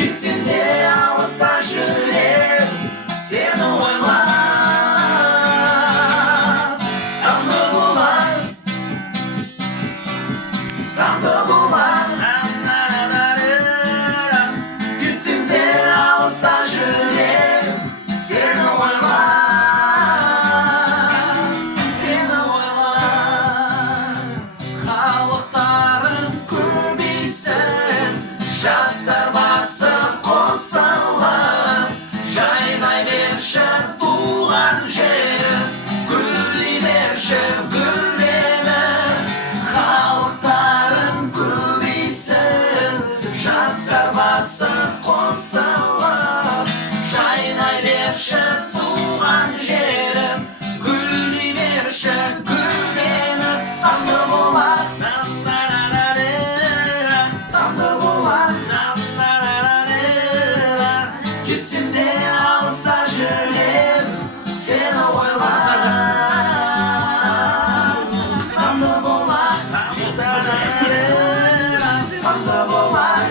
кетсем де алыста жүрем сені ойлап. Таңды болар, таңды болар, кетсем де алыста жүрем сені ойлап, сені ойлап. Халықтарым көбейсін, жастар басы қосылып, жайнай берші туған жерім, гүлдей берші гүлденіп. Халықтарым көбейсін, жастар басы қосылып, жайнай берші туған жерім, гүлдей берші гүлденіп. Таңды болар, таңды болар, кетсем де алыста жүрем сені ойлап. Таңды болар, таңды болар,